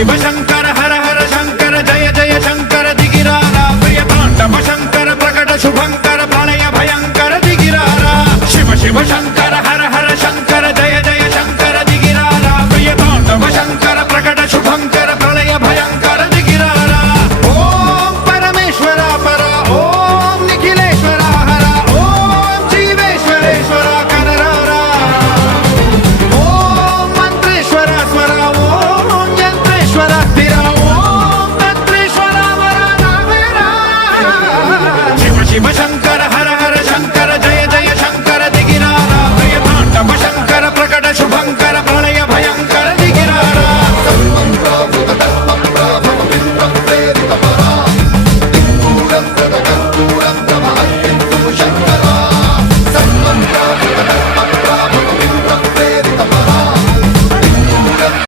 शिव शंकर हर हर शंकर जय जय शंकर दिगिरारा प्रिय तांडव शंकर प्रकट शुभंकर प्रलय भयंकर दिगिरारा शिव शिव शंकर